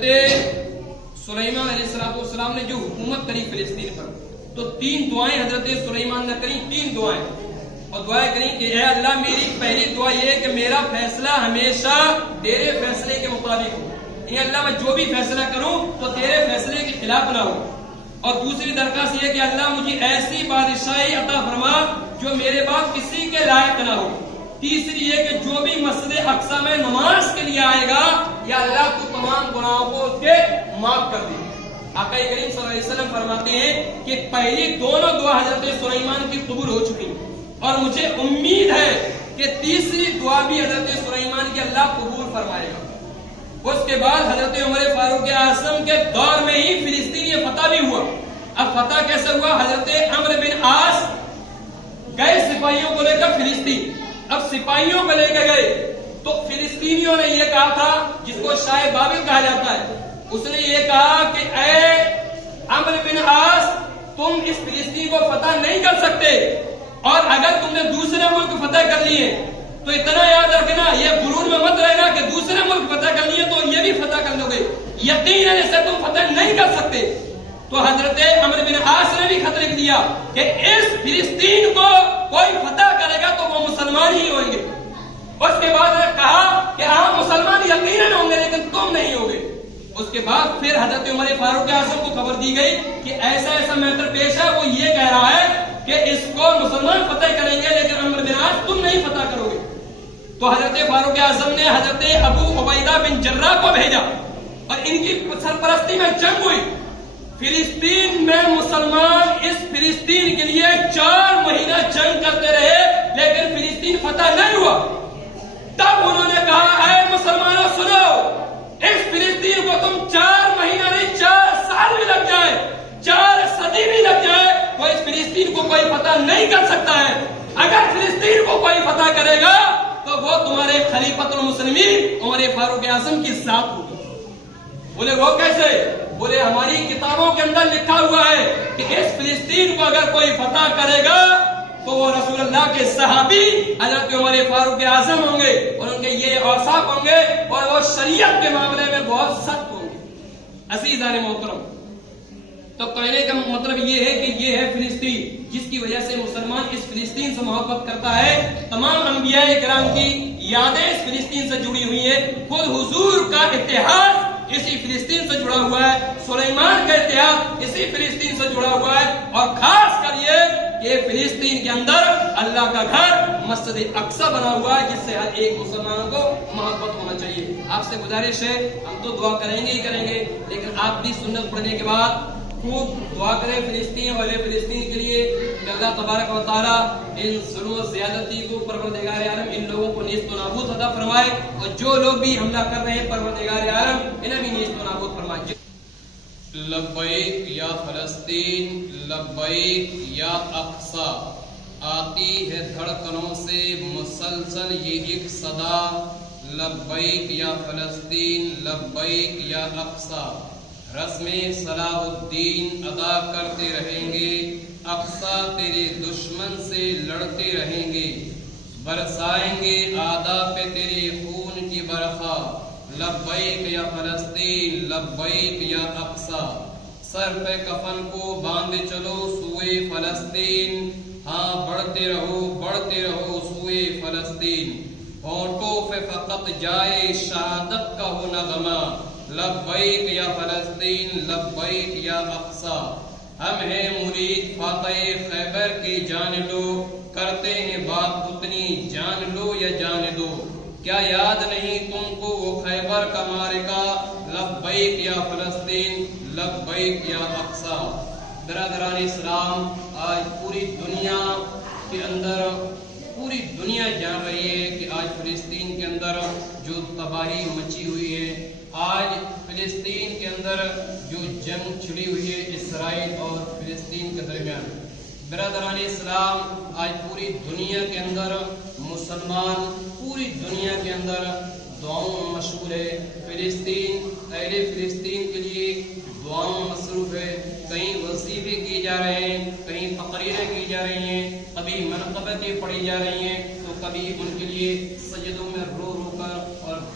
سلیمان علیہ السلام نے جو حکومت کری فلسطین پر، تو 3 دعائیں حضرت سلیمان نے کری، 3 دعائیں، اور دعائیں کری کہ اے اللہ میری پہلی دعا یہ ہے کہ میرا فیصلہ ہمیشہ تیرے فیصلے کے مطابق ہو، اے اللہ میں جو بھی فیصلہ کروں تو تیرے فیصلے کے خلاف نہ ہو، اور دوسری درخواست یہ کہ اللہ مجھے ایسی بادشاہی عطا فرما جو میرے بعد کسی کے لائق نہ ہو، تیسری یہ کہ جو بھی مسجد اقصی میں نماز کے لیے آئے گا یا اللہ تو تمام گناہوں کو اس کے معاف کر دے۔ آقا کریم صلی اللہ علیہ وسلم فرماتے ہیں کہ پہلی دونوں دعا حضرت سلیمان کی قبول ہو چکی، اور مجھے امید ہے کہ تیسری دعا بھی حضرت سلیمان کی اللہ قبول فرمائے گا۔ اس کے بعد حضرت عمر فاروق اعظم کے دور میں ہی فلسطین یہ فتح بھی ہوا۔ اب فتح کیسے ہوا؟ حضرت عمرو بن عاص گئے سپاہیوں کو لے کر فلسطین، اب سپاہیوں کو لے کے گئے تو فلسطینیوں نے یہ کہا تھا، جس کو شاہ بابل کہا جاتا ہے، اس نے یہ کہا کہ اے عمرو بن عاص تم اس فلسطین کو فتح نہیں کر سکتے، اور اگر تم نے دوسرے ملک فتح کر لیے تو اتنا یاد رکھنا، یہ غرور میں مت رہنا کہ دوسرے ملک فتح کر لیے تو یہ بھی فتح کر لو گے، یقیناً اسے تم فتح نہیں کر سکتے۔ تو حضرت عمرو بن عاص نے بھی خط لکھ دیا کہ اس فلسطین کو کوئی فتح کرے گا تو وہ مسلمان ہی ہوئیں گے۔ اس کے بعد نے کہا کہ ہاں مسلمان یقیناً ہوں گے لیکن تم نہیں ہوگے۔ اس کے بعد پھر حضرت عمر فاروق اعظم کو خبر دی گئی کہ ایسا ایسا میٹر پیش ہے، وہ یہ کہہ رہا ہے کہ اس کو مسلمان فتح کریں گے لیکن عمرو بن عاص تم نہیں فتح کرو گے۔ تو حضرت فاروق اعظم نے حضرت ابو عبیدہ بن جراح کو بھیجا اور ان کی سرپرستی میں جنگ ہوئی۔ فلسطین میں مسلمان اس فلسطین کے لیے 4 مہینہ جنگ کرتے رہے لیکن فلسطین فتح نہیں ہوا۔ تب انہوں نے کہا اے مسلمانوں سنو، اس فلسطین کو تم 4 مہینہ نہیں 4 سال بھی لگ جائے، 4 صدی بھی لگ جائے، تو اس فلسطین کو کوئی فتح نہیں کر سکتا ہے۔ اگر فلسطین کو کوئی فتح کرے گا تو وہ تمہارے خلیفۃ المسلمین عمر فاروق اعظم کی ذات ہوگی۔ بولے وہ کیسے؟ بولے ہماری کتابوں کے اندر لکھا ہوا ہے کہ اس فلسطین کو اگر کوئی فتح کرے گا تو وہ رسول اللہ کے صحابی حضرت عمر فاروق اعظم ہوں گے، اور ان کے یہ اوصاف ہوں گے، اور وہ شریعت کے معاملے میں بہت سخت ہوں گے۔ عزیزان محترم، تو کہنے کا مطلب یہ ہے کہ یہ ہے فلسطین، جس کی وجہ سے مسلمان اس فلسطین سے محبت کرتا ہے۔ تمام انبیاء کرام کی یادیں اس فلسطین سے جڑی ہوئی ہیں، خود حضور کا اتحاد اسی فلسطین سے جڑا ہوا ہے، سلیمان کا اتحاد اسی فلسطین سے جڑا ہوا ہے، اور خاص کر یہ فلسطین کے اندر اللہ کا گھر مسجد اقصی بنا ہوا ہے، جس سے ہر ایک مسلمان کو محبت ہونا چاہیے۔ آپ سے گزارش ہے، ہم تو دعا کریں گے ہی کریں گے، لیکن آپ بھی سنت پڑھنے کے بعد خوب دعا کریں فلسطین والے فلسطین کے لیے کہ اللہ تبارک و تعالیٰ ان ظلم و زیادتی کو پروردگار عالم ان لوگوں کو نیست و نابود عطا فرمائے، اور جو لوگ بھی حملہ کر رہے ہیں پروردگار عالم انہیں بھی نیست و نابود فرمائے۔ لبیک یا فلسطین، لبیک یا اقصی، آتی ہے دھڑکنوں سے مسلسل یہ ایک صدا، لبیک یا فلسطین، لبیک یا اقصی، رسم صلاح الدین ادا کرتے رہیں گے، اقصی تیرے دشمن سے لڑتے رہیں گے، برسائیں گے اعداء پہ تیرے خون کی برخا، لبیک یا فلسطین، لبیک یا اقصی، سر پہ کفن کو باندھے چلو سوئے فلسطین، ہاں بڑھتے رہو سوئے فلسطین، ہونٹوں پہ فقط جائے شہادت کا ہو نغمہ، لبیک یا فلسطین، لبیک یا اقصی، ہم ہیں مرید فاتح خیبر کی جان لو، کرتے ہیں بات اتنی جان لو یا جان دو، کیا یاد نہیں تم کو وہ خیبر کا معرکہ، لبیک یا فلسطین، لبیک یا اقصی۔ برادران اسلام، آج پوری دنیا کے اندر پوری دنیا جان رہی ہے کہ آج فلسطین کے اندر جو تباہی مچی ہوئی ہے، آج فلسطین کے اندر جو جنگ چھڑی ہوئی ہے اسرائیل اور فلسطین کے درمیان۔ برادران اسلام، آج پوری دنیا کے اندر مسلمان پوری دنیا کے اندر دعاؤں میں مشغول ہے، فلسطین اہل فلسطین کے لیے دعاؤں میں مصروف ہے، کہیں وظیفے کیے جا رہے ہیں، کہیں تقریریں کی جا رہی ہیں، کبھی منقبتیں پڑھی جا رہی ہیں، تو کبھی ان کے لیے سجدوں میں رو رو کر اور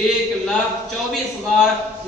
1,24,000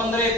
15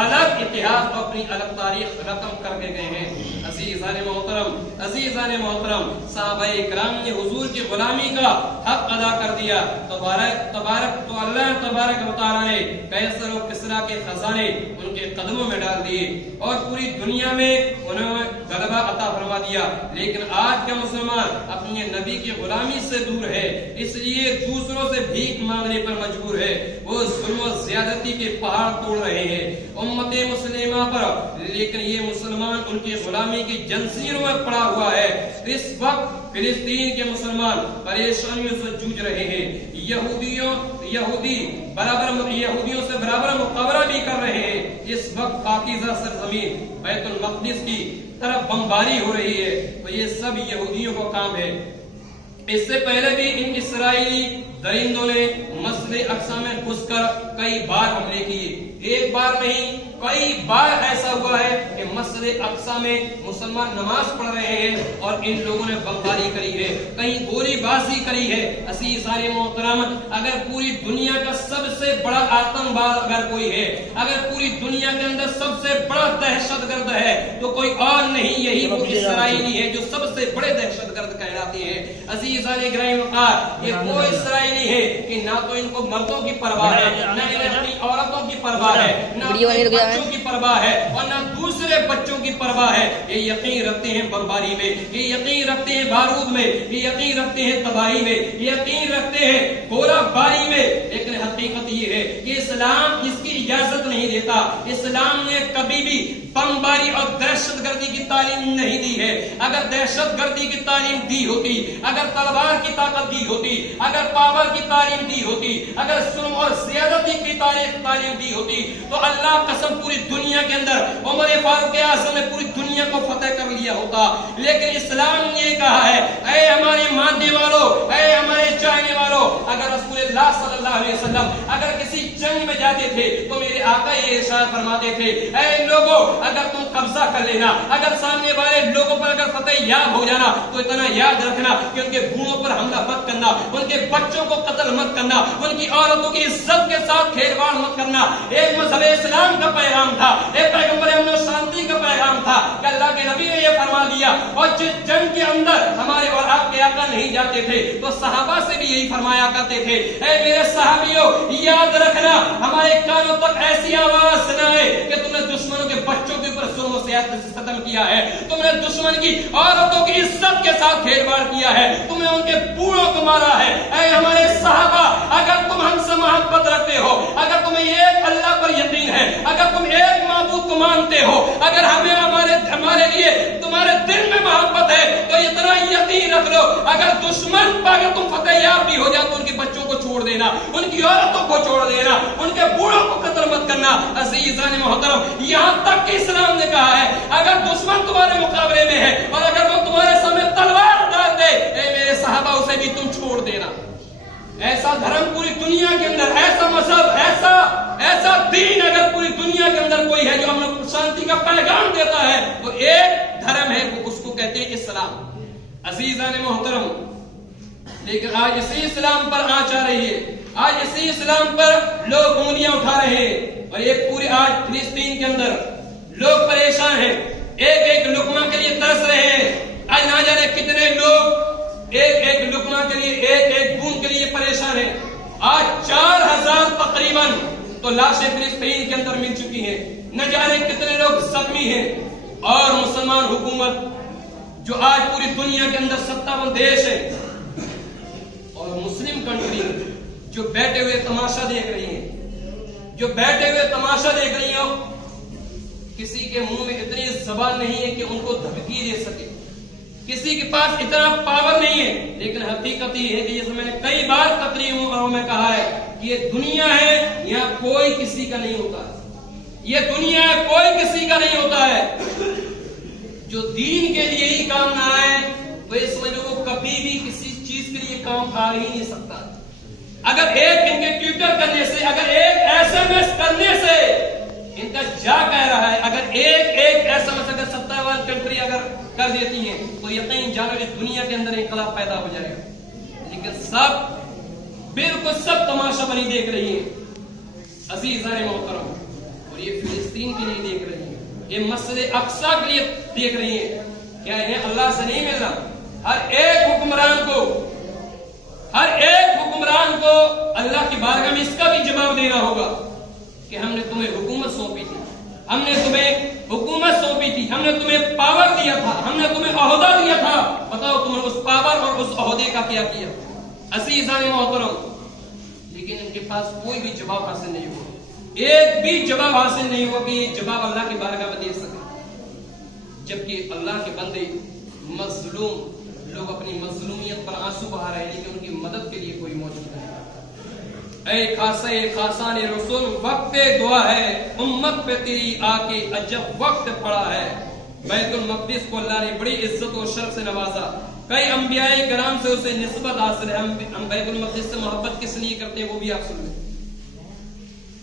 الگ اتحاد اور اپنی الگ تاریخ رقم کر کے گئے ہیں۔ عزیزان محترم، صحابہ کرام نے حضور کی غلامی کا حق ادا کر دیا تو اللہ تبارک و تعالیٰ نے قیصر و کسریٰ کے خزانے ان کے قدموں میں ڈال دیے اور پوری دنیا میں انہوں نے غلبہ عطا فرما دیا۔ لیکن آج کا مسلمان اپنے نبی کی غلامی سے دور ہے، اس لیے دوسروں سے بھیک مانگنے پر مجبور ہے، وہ ظلم و زیادتی کے پہاڑ توڑ رہے ہیں امت مسلمہ پر، لیکن یہ مسلمان ان کی غلامی کی جنسیروں میں پڑا ہوا ہے۔ اس وقت فلسطین کے مسلمان پریشانیوں سے جوجھ رہے ہیں، یہودیوں سے برابر مقابلہ بھی کر رہے ہیں۔ اس وقت پاکیزہ سرزمین بیت المقدس کی طرف بمباری ہو رہی ہے، تو یہ سب یہودیوں کا کام ہے۔ اس سے پہلے بھی ان اسرائیلی درندوں نے مسجد اقصی میں گھس کر کئی بار حملے کیے، ایک بار نہیں کئی بار ایسا ہوا ہے کہ مسجد اقصی میں مسلمان نماز پڑھ رہے ہیں اور ان لوگوں نے بمباری کری ہے، کہیں گولی بازی کری ہے۔ عزیزان محترم، اگر پوری دنیا کا سب سے بڑا آتنک باد اگر کوئی ہے، اگر پوری دنیا کے اندر سب سے بڑا دہشت گرد ہے تو کوئی اور نہیں، یہی وہ اسرائیلی ہے جو سب سے بڑے دہشت گرد کہلاتے ہیں۔ عزیزان گرامی وقار، یہ وہ اسرائیلی ہے کہ نہ تو ان کو مردوں کی پرواہ ہے، نہ انہیں اپنی عورتوں کی پرواہ ہے، نہ بچوں کی پرواہ ہے اور نہ دوسرے بچوں کی پرواہ ہے۔ یہ یقین رکھتے ہیں بمباری میں، یہ یقین رکھتے ہیں بارود میں، یہ یقین رکھتے ہیں تباہی میں، یہ یقین رکھتے ہیں گولہ باری میں، لیکن حقیقت یہ ہے کہ اسلام اس کی اجازت نہیں دیتا۔ اسلام نے کبھی بھی بمباری اور دہشت گردی کی تعلیم نہیں دی ہے۔ اگر دہشت گردی کی تعلیم دی ہوتی، اگر تلوار کی طاقت دی ہوتی، اگر پاور کی تعلیم دی ہوتی، اگر ظلم اور زیادتی کی تعلیم دی ہوتی تو اللہ قسم پوری دنیا کے اندر عمر فاروق اعظم نے پوری دنیا کو فتح کر لیا ہوتا۔ لیکن اسلام نے یہ کہا ہے، اے ہمارے ماننے والوں، اے ہمارے چاہنے والوں، اگر رسول اللہ صلی اللہ علیہ وسلم اگر کسی جنگ میں جاتے تھے تو میرے آقا یہ ارشاد فرماتے تھے، اے لوگوں اگر تم قبضہ کر لینا، اگر سامنے والے لوگوں پر اگر فتح یاب ہو جانا تو اتنا یاد رکھنا کہ ان کے بوڑھوں پر حملہ مت کرنا، ان کے بچوں کو قتل مت کرنا، ان کی عورتوں کی عزت کے ساتھ کھیلواڑ مت کرنا۔ ایک مذہب اسلام کا پیغام تھا، ایک پیغمبر امن و شانتی کا پیغام تھا کہ اللہ کے نبی نے یہ فرما دیا، اور جس جنگ کے اندر ہمارے اور آپ کے آقا نہیں جاتے تھے تو صحابہ سے بھی یہی فرمایا کرتے تھے، اے میرے صحابیوں یاد رکھنا ہمارے کانوں تک ایسی آواز نہ آئے کہ تم نے دشمنوں کے بچوں کے اوپر ظلم و ستم کیا ہے، تم نے دشمن کی عورتوں کی عزت کے ساتھ کھیلواڑ کیا ہے، تم نے ان کے بوڑھوں کو مارا ہے۔ اے ہمارے صحابہ، اگر تم ہم سے محبت رکھتے ہو، اگر تمہیں ایک اللہ پر یقین ہے، اگر تم ایک معبود کو مانتے ہو، اگر ہمیں ہمارے لیے تمہارے دل میں محبت ہے تو اتنا یقین رکھ لو، اگر دشمن پر اگر تم فتح یاب بھی ہو جائے تو ان کے بچوں کو چھوڑ دینا، ان کی عورتوں کو چھوڑ دینا، ان کے بوڑھوں کو قتل مت کرنا۔ عزیزان محترم، یہاں تک کہ اسلام نے کہا ہے اگر دشمن تمہارے مقابلے میں ہے اور اگر وہ تمہارے سامنے تلوار ڈال دے، اے میرے صحابہ اسے بھی تم چھوڑ دینا۔ ایسا دھرم پوری دنیا کے اندر، ایسا مذہب، ایسا دین اگر پوری دنیا کے اندر کوئی ہے جو امن و شانتی کا پیغام دیتا ہے تو ایک دھرم ہے، وہ اس کو کہتے ہیں اسلام۔ عزیزان محترم، لیکن آج اسی اسلام پر آنچ آ رہی ہے، آج اسی اسلام پر لوگ انگلیاں اٹھا رہے ہیں، اور ایک پوری آج فلسطین کے اندر لوگ پریشان ہیں، ایک ایک لقمہ کے لیے ترس رہے ہیں۔ آج نہ جانے کتنے لوگ ایک ایک لقمہ کے لیے، ایک ایک بوند کے لیے پریشان ہیں۔ آج 4000 تقریباً تو لاشیں فلسطین کے اندر مل چکی ہیں، نہ جانے کتنے لوگ زخمی ہیں، اور مسلمان حکومت جو آج پوری دنیا کے اندر 57 دیش ہے اور مسلم کنٹری جو بیٹھے ہوئے تماشا دیکھ رہی ہیں، جو بیٹھے ہوئے تماشا دیکھ رہی ہیں، کسی کے منہ میں اتنی زبان نہیں ہے کہ ان کو دھمکی دے سکے، کسی کے پاس اتنا پاور نہیں ہے، لیکن حقیقت یہ ہے کہ جیسے میں نے کئی بار تقریروں میں کہا ہے کہ یہ دنیا ہے، یہاں کوئی کسی کا نہیں ہوتا ہے، یہ دنیا ہے کوئی کسی کا نہیں ہوتا ہے۔ جو دین کے لیے ہی کام نہ آئے تو اس وجہ وہ کبھی بھی کسی چیز کے لیے کام آ ہی نہیں سکتا۔ اگر ایک ان کے ٹویٹر کرنے سے، اگر ایک SMS کرنے سے ان کا جا کہہ رہا ہے، اگر ایک SMS اگر 57 کنٹری اگر کر دیتی ہیں تو یقین جانو کہ دنیا کے اندر انقلاب پیدا ہو جائے گا، لیکن سب بالکل سب تماشا بنی دیکھ رہی ہیں۔ عزیزان محترم، اور یہ فلسطین کے لیے دیکھ رہی ہیں، یہ مسجد اقصی کے لیے دیکھ رہی ہیں، کیا انہیں اللہ سے نہیں مل رہا؟ ہر ایک حکمران کو اللہ کی بارگاہ میں اس کا بھی جواب دینا ہوگا کہ ہم نے تمہیں حکومت سونپی تھی، ہم نے تمہیں پاور دیا تھا، ہم نے تمہیں عہدہ دیا تھا، بتاؤ تم نے اس پاور اور اس عہدے کا کیا کیا؟ عزیزان محترم، لیکن ان کے پاس کوئی بھی جواب حاصل نہیں ہوا، ایک بھی جواب حاصل نہیں ہوا کہ یہ جواب اللہ کی بارگاہ میں دے سکے، جبکہ اللہ کے بندے مظلوم لوگ اپنی مظلومیت پر آنسو بہا رہے ہیں، لیکن ان کی مدد کے لیے کوئی موجود نہیں۔ اے خاصان رسول، وقت دعا ہے، امت پہ تیری آ کے عجب وقت پڑا ہے۔ بیت المقدس کو اللہ نے بڑی عزت و شرف سے نوازا، کئی انبیاء کرام سے اسے نسبت حاصل ہے۔ ہم بیت المقدس سے محبت کس لیے کرتے ہیں وہ بھی آپ سن لیں۔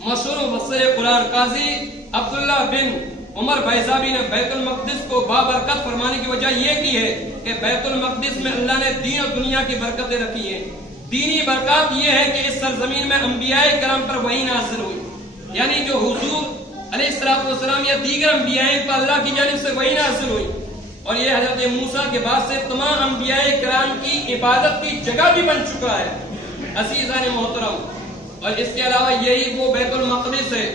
مشہور مفسر قرآن قاضی عبداللہ بن عمر بیضاوی نے بیت المقدس کو بابرکت فرمانے کی وجہ یہ کی ہے کہ بیت المقدس میں اللہ نے دین اور دنیا کی برکتیں رکھی ہیں۔ دینی برکات یہ ہے کہ اس سرزمین میں انبیاء کرام پر وحی نازل ہوئی، یعنی جو حضور علیہ الصلوۃ والسلام یا دیگر انبیاء پر اللہ کی جانب سے وحی نازل ہوئی، اور یہ حضرت موسیٰ کے بعد سے تمام انبیاء کرام کی عبادت کی جگہ بھی بن چکا ہے۔ عزیزان محترم، اور اس کے علاوہ یہی وہ بیت المقدس ہے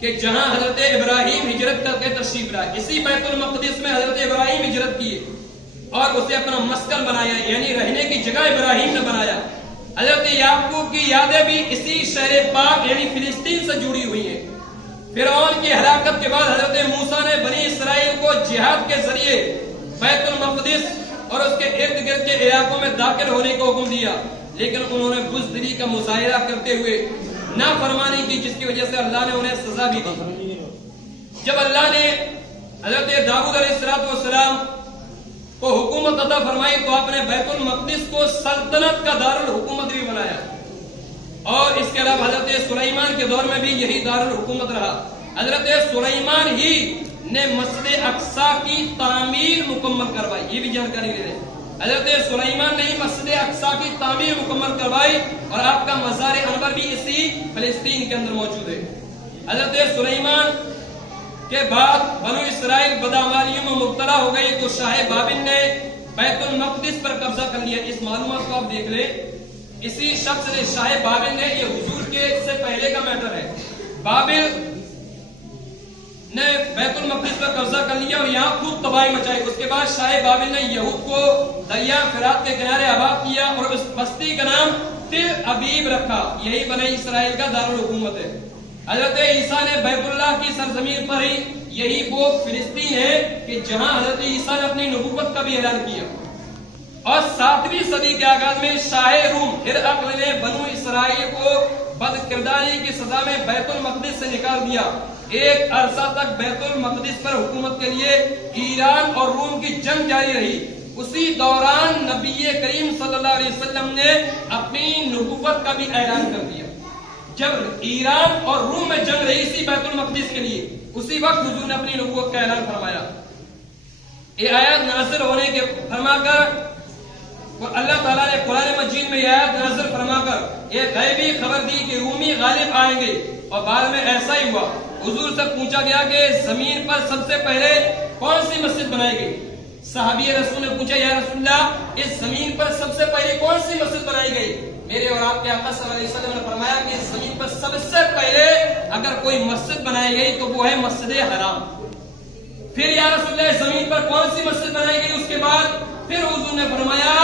کہ جہاں حضرت ابراہیم ہجرت کر کے تشریف لائے، اسی بیت المقدس میں حضرت ابراہیم ہجرت کی اور اسے اپنا مسکن بنایا، یعنی رہنے کی جگہ ابراہیم نے بنایا۔ حضرت یعقوب کی یادیں بھی اسی شہر پاک یعنی فلسطین سے جڑی ہوئی ہیں۔ فرعون کی ہلاکت کے بعد حضرت موسیٰ نے بنی اسرائیل کو جہاد کے ذریعے بیت المقدس اور اس کے ارد گرد کے علاقوں میں داخل ہونے کو حکم دیا، لیکن انہوں نے بزدلی کا مظاہرہ کرتے ہوئے نافرمانی کی، جس کی وجہ سے اللہ نے انہیں سزا بھی دی۔ جب اللہ نے حضرت داؤد علیہ السلام کو حکومت عطا فرمائی تو آپ نے بیت المقدس کو سلطنت کا دارالحکومت بھی بنایا، اور اس کے علاوہ حضرت سلیمان کے دور میں بھی یہی دارالحکومت رہا۔ حضرت سلیمان ہی نے مسجد اقصی کی تعمیر مکمل کروائی، یہ بھی جانکاری لے لیں۔ حضرت سلیمان نے مسجد اقصی کی تعمیر مکمل کروائی، اور آپ کا مزار انور بھی اسی فلسطین کے اندر موجود ہے۔ حضرت سلیمان کے بعد بنو اسرائیل بدعمالیوں میں مبتلا ہو گئی تو شاہ بابل نے بیت المقدس پر قبضہ کر لیا۔ اس معلومات کو آپ دیکھ لیں، اسی شخص نے، شاہ بابل نے، یہ حضور کے سے پہلے کا میٹر ہے، بابل نے بیت المقدس پر قبضہ کر لیا اور یہاں خوب تباہی مچائی۔ اس کے بعد شاہ بابل نے یہود کو دریا فرات کے کنارے آباد کیا اور اس بستی کا نام تل ابیب رکھا، یہی بنی اسرائیل کا دارالحکومت ہے۔ حضرت عیسیٰ نے بیت اللہ کی سرزمین پر ہی، یہی وہ فلسطین ہے کہ جہاں حضرت عیسیٰ نے اپنی نبوت کا بھی اعلان کیا، اور 7ویں صدی کے آغاز میں شاہ روم ہرقل نے بنو اسرائیل کو بد کرداری کی سزا میں بیت المقدس سے نکال دیا۔ ایک عرصہ تک بیت المقدس پر حکومت کے لیے ایران اور روم کی جنگ جاری رہی۔ اسی دوران نبی کریم صلی اللہ علیہ وسلم نے اپنی نبوت کا بھی اعلان کر دیا۔ جب ایران اور روم میں جنگ رہی اسی بیت المقدس کے لیے، اسی وقت حضور نے اپنی نبوت کا اعلان فرمایا۔ یہ آیات نازل ہونے کے فرما کر، اور اللہ تعالیٰ نے قرآن مجید میں یہ آیات نازل فرما کر یہ غیبی خبر دی کہ رومی غالب آئیں گے، اور بعد میں ایسا ہی ہوا۔ حضور سے پوچھا گیا کہ زمین پر سب سے پہلے کون سی مسجد بنائی گئی؟ صحابی رسول نے پوچھا، یا رسول اللہ، اس زمین پر سب سے پہلے کون سی مسجد بنائی گئی؟ میرے اور آپ کے آقا صلی اللہ علیہ وسلم نے فرمایا کہ اس زمین پر سب سے پہلے اگر کوئی مسجد بنائی گئی تو وہ ہے مسجد حرام۔ پھر یا رسول اللہ، زمین پر کون سی مسجد بنائی گئی؟ اس کے بعد پھر حضور نے فرمایا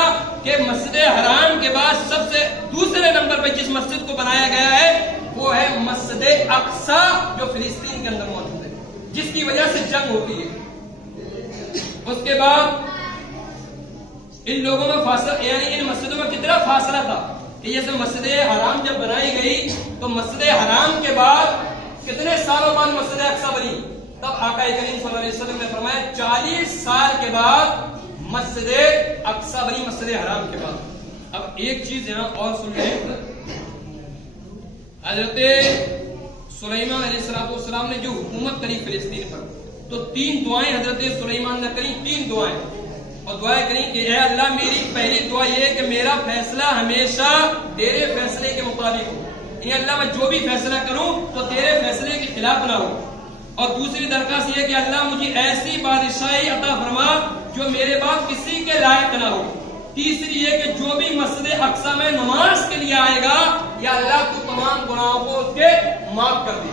کہ مسجد حرام کے بعد سب سے دوسرے نمبر پہ جس مسجد کو بنایا گیا ہے وہ ہے مسجد اقصی، جو فلسطین کے اندر موجود ہے، جس کی وجہ سے جنگ ہوتی ہے۔ اس کے بعد ان لوگوں میں فاصلہ، یعنی ان مسجدوں میں کتنا فاصلہ تھا کہ جیسے مسجد حرام جب بنائی گئی تو مسجد حرام کے بعد کتنے سالوں بعد مسجد اقصی بنی؟ تب آقا کریم صلی اللہ علیہ وسلم نے فرمایا 40 سال کے بعد مسجد اقصی بنی، مسجد حرام کے بعد۔ اب ایک چیز یہاں اور سن لیں، حضرت سلیمان علیہ السلام نے جو حکومت کری فلسطین پر، تو 3 دعائیں حضرت سلیمان نے کری، 3 دعائیں، اور دعائیں کری کہ اے اللہ، میری پہلی دعا یہ ہے کہ میرا فیصلہ ہمیشہ تیرے فیصلے کے مطابق ہو، اے اللہ میں جو بھی فیصلہ کروں تو تیرے فیصلے کے خلاف نہ ہو. اور دوسری درخواست یہ کہ اللہ مجھے ایسی بادشاہی عطا فرما جو میرے بعد کسی کے لائق نہ ہو. تیسری یہ کہ جو بھی مسجد اقصی میں نماز کے لیے آئے گا یا اللہ تو تمام گناہوں کو اس کے معاف کر دے.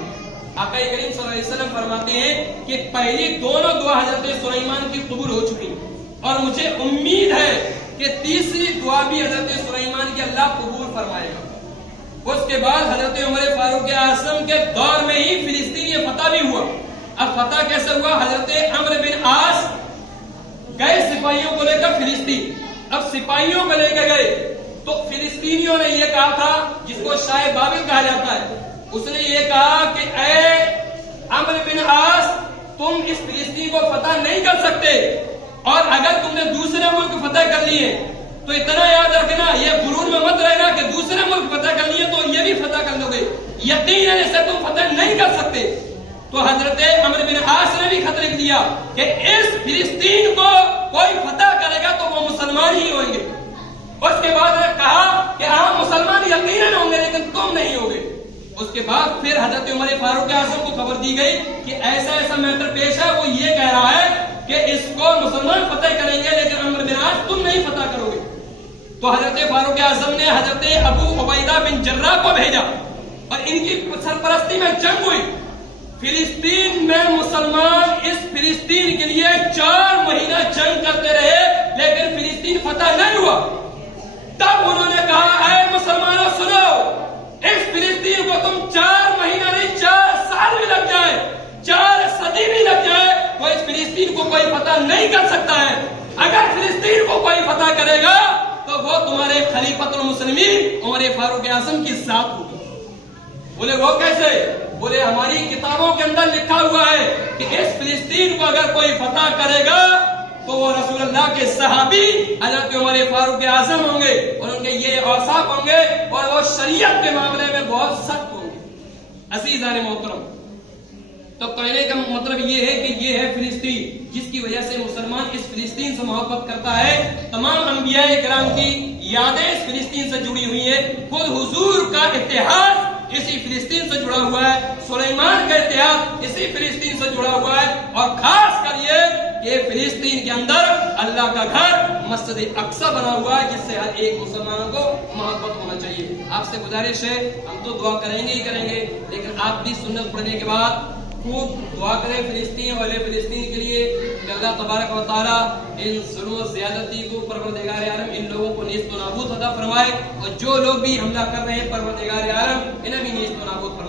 آقا کریم صلی اللہ علیہ وسلم فرماتے ہیں کہ پہلی دونوں دعا حضرت سلیمان کی قبول ہو چکی اور مجھے امید ہے کہ تیسری دعا بھی حضرت سلیمان کی اللہ قبول فرمائے گا. اس کے بعد حضرت عمر فاروق اعظم کے دور میں ہی فلسطین یہ فتح بھی ہوا. اب فتح کیسے ہوا؟ حضرت عمرو بن عاص گئے سپاہیوں کو لے کر فلسطین. اب سپاہیوں کو لے کے گئے تو فلسطینیوں نے یہ کہا تھا, جس کو شاہ بابل کہا جاتا ہے, اس نے یہ کہا کہ اے عمرو بن عاص تم اس فلسطین کو فتح نہیں کر سکتے, اور اگر تم نے دوسرے ملک فتح کر لیے تو اتنا یاد رکھنا, یہ غرور میں مت رہنا کہ دوسرے ملک فتح کر لیے تو یہ بھی فتح کر لو گے, یقیناً اسے تم فتح نہیں کر سکتے. تو حضرت عمرو بن عاص نے بھی خط لکھ دیا کہ اس فلسطین کو کوئی فتح کرے گا تو وہ مسلمان ہی ہوں گے. اس کے بعد نے کہا کہ ہاں مسلمان یقیناً ہوں گے لیکن تم نہیں ہوگے. اس کے بعد پھر حضرت عمر فاروق اعظم کو خبر دی گئی کہ ایسا ایسا میٹر پیش ہے, وہ یہ کہہ رہا ہے کہ اس کو مسلمان فتح کریں گے لیکن عمرو بن عاص تم نہیں فتح کرو گے. تو حضرت فاروق اعظم نے حضرت ابو عبیدہ بن جراح کو بھیجا اور ان کی سرپرستی میں جنگ ہوئی. فلسطین میں مسلمان اس فلسطین کے لیے 4 مہینہ جنگ کرتے رہے لیکن فلسطین فتح نہیں ہوا. تب انہوں نے کہا اے مسلمانوں سنو, اس فلسطین کو تم 4 مہینہ نہیں 4 سال بھی لگ جائے, 4 صدی بھی لگ جائے تو اس فلسطین کو کوئی فتح نہیں کر سکتا ہے. اگر فلسطین کو کوئی فتح کرے گا تو وہ تمہارے خلیفۃ المسلمین عمر فاروق اعظم کی ذات ہوگی. بولے وہ کیسے؟ بولے ہماری کتابوں کے اندر لکھا ہوا ہے کہ اس فلسطین کو اگر کوئی فتح کرے گا تو وہ رسول اللہ کے صحابی حضرت عمر فاروق اعظم ہوں گے اور ان کے یہ اوصاف ہوں گے اور وہ شریعت کے معاملے میں بہت سخت ہوں گے. عزیزان محترم, تو کہنے کا مطلب یہ ہے کہ یہ ہے فلسطین جس کی وجہ سے مسلمان اس فلسطین سے محبت کرتا ہے. تمام انبیاء کرام کی یادیں اس فلسطین سے جڑی ہوئی ہیں. خود حضور کا اتحاد اسی فلسطین سے جڑا ہوا ہے, سلیمان کا اتحاد اسی فلسطین سے جڑا ہوا ہے, اور خاص کر یہ کہ فلسطین کے اندر اللہ کا گھر مسجد اقصی بنا ہوا ہے جس سے ہر ایک مسلمان کو محبت ہونا چاہیے. آپ سے گزارش ہے, ہم تو دعا کریں گے ہی کریں گے لیکن آپ بھی سنت پڑھنے کے بعد خوب دعا کریں فلسطین والے فلسطین کے لیے کہ اللہ تبارک و تعالیٰ ان ظلم و زیادتی کو پروردگار عالم ان لوگوں کو نیست و نابود عطا فرمائے, اور جو لوگ بھی حملہ کر رہے ہیں پروردگار عالم انہیں بھی نیست و نابود فرمائے.